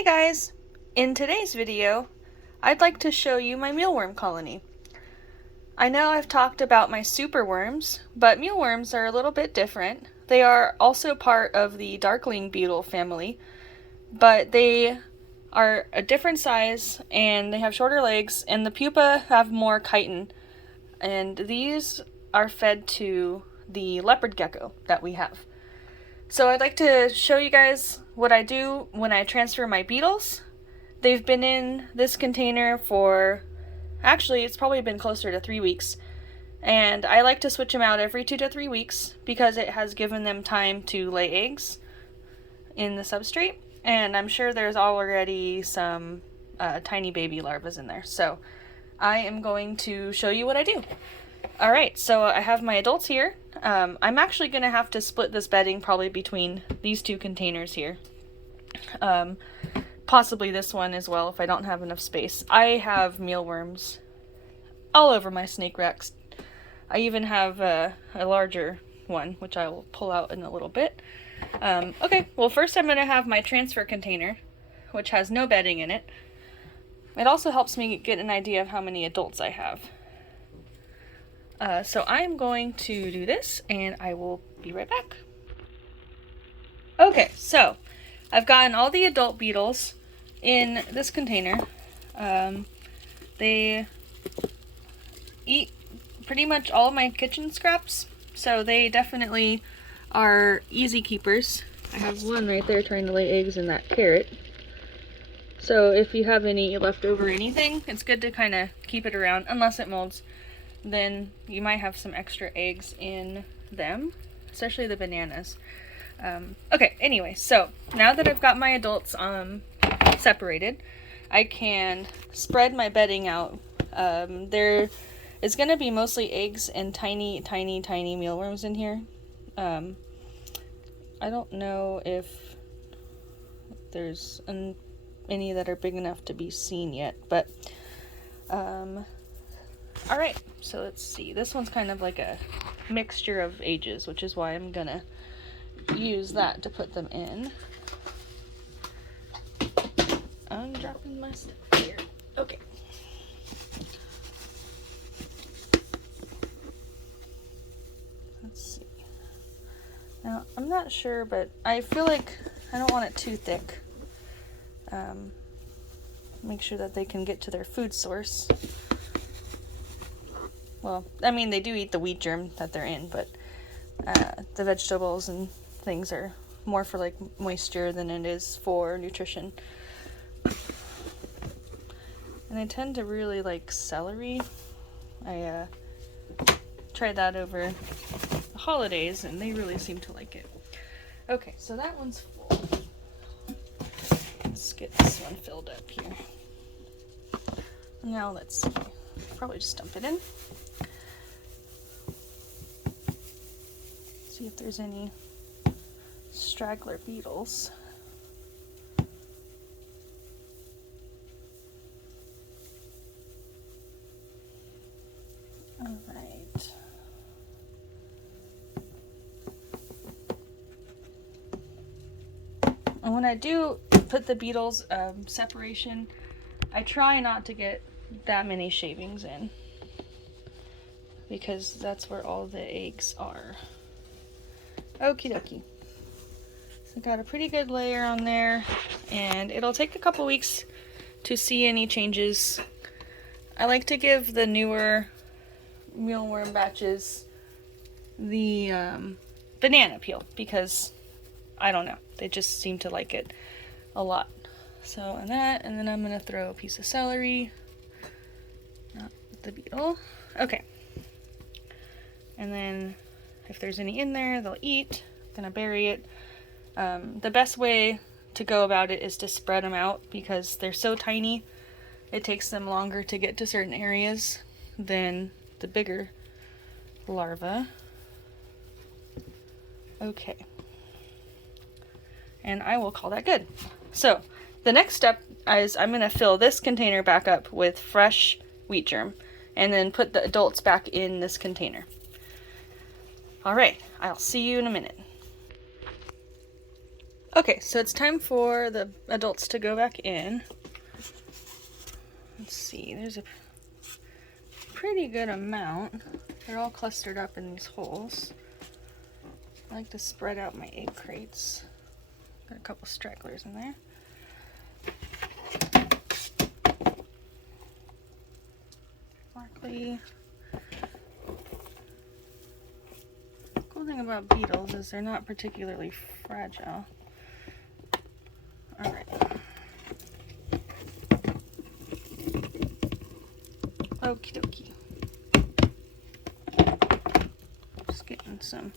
Hey guys! In today's video, I'd like to show you my mealworm colony. I know I've talked about my superworms, but mealworms are a little bit different. They are also part of the darkling beetle family, but they are a different size and they have shorter legs and the pupa have more chitin. And these are fed to the leopard gecko that we have. So I'd like to show you guys what I do when I transfer my beetles. They've been in this container for, actually it's probably been closer to 3 weeks. And I like to switch them out every 2 to 3 weeks because it has given them time to lay eggs in the substrate. And I'm sure there's already some tiny baby larvae in there. So I am going to show you what I do. Alright, so I have my adults here. I'm actually going to have to split this bedding probably between these two containers here. Possibly this one as well if I don't have enough space. I have mealworms all over my snake racks. I even have a larger one, which I will pull out in a little bit. Okay, well first I'm going to have my transfer container, which has no bedding in it. It also helps me get an idea of how many adults I have. So I'm going to do this and I will be right back. Okay, so I've gotten all the adult beetles in this container. They eat pretty much all of my kitchen scraps, so they definitely are easy keepers. I have one right there trying to lay eggs in that carrot. So if you have any leftover anything, it's good to kind of keep it around, unless it molds. Then you might have some extra eggs in them, especially the bananas. Okay, anyway, so now that I've got my adults separated, I can spread my bedding out. There is going to be mostly eggs and tiny mealworms in here. I don't know if there's any that are big enough to be seen yet, but alright, so let's see. This one's kind of like a mixture of ages, which is why I'm gonna use that to put them in. I'm dropping my stuff here. Okay. Let's see. Now, I'm not sure, but I feel like I don't want it too thick. Make sure that they can get to their food source. Well, I mean, they do eat the wheat germ that they're in, but the vegetables and things are more for like moisture than it is for nutrition. And I tend to really like celery. I tried that over the holidays and they really seem to like it. Okay, so that one's full. Let's get this one filled up here. Now let's see. Probably just dump it in. See if there's any straggler beetles. Alright. And when I do put the beetles separation, I try not to get that many shavings in, because that's where all the eggs are. Okie dokie. So I got a pretty good layer on there, and it'll take a couple weeks to see any changes. I like to give the newer mealworm batches the banana peel because, I don't know, they just seem to like it a lot. So on that, and then I'm going to throw a piece of celery. Not the beetle. Okay. And then if there's any in there, they'll eat. I'm gonna bury it. The best way to go about it is to spread them out because they're so tiny. It takes them longer to get to certain areas than the bigger larvae. Okay. And I will call that good. So the next step is I'm gonna fill this container back up with fresh wheat germ and then put the adults back in this container. Alright, I'll see you in a minute. Okay, so it's time for the adults to go back in. Let's see, there's a pretty good amount. They're all clustered up in these holes. I like to spread out my egg crates. Got a couple stragglers in there. Sparkly. Cool thing about beetles is they're not particularly fragile. Alright. Okie dokie. Just getting some.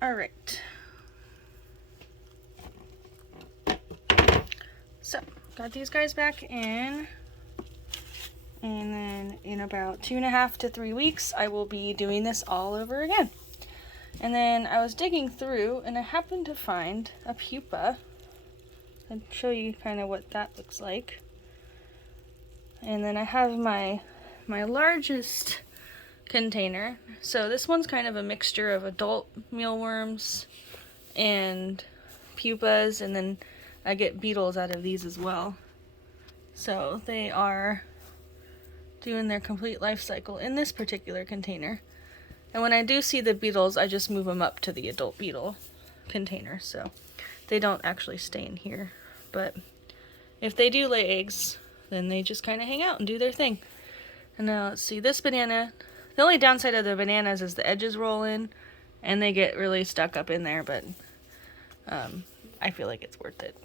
Alright. So, got these guys back in. And then in about 2.5 to 3 weeks, I will be doing this all over again. And then I was digging through and I happened to find a pupa. I'll show you kind of what that looks like. And then I have my largest container. So this one's kind of a mixture of adult mealworms and pupas, and then I get beetles out of these as well. So they are doing their complete life cycle in this particular container. And when I do see the beetles, I just move them up to the adult beetle container, so they don't actually stay in here. But if they do lay eggs, then they just kind of hang out and do their thing. And now let's see, this banana, the only downside of the bananas is the edges roll in and they get really stuck up in there, but I feel like it's worth it.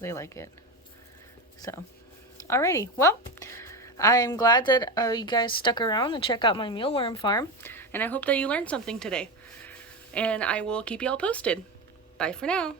They like it. So, alrighty, well, I'm glad that you guys stuck around and check out my mealworm farm, and I hope that you learned something today. And I will keep y'all posted. Bye for now.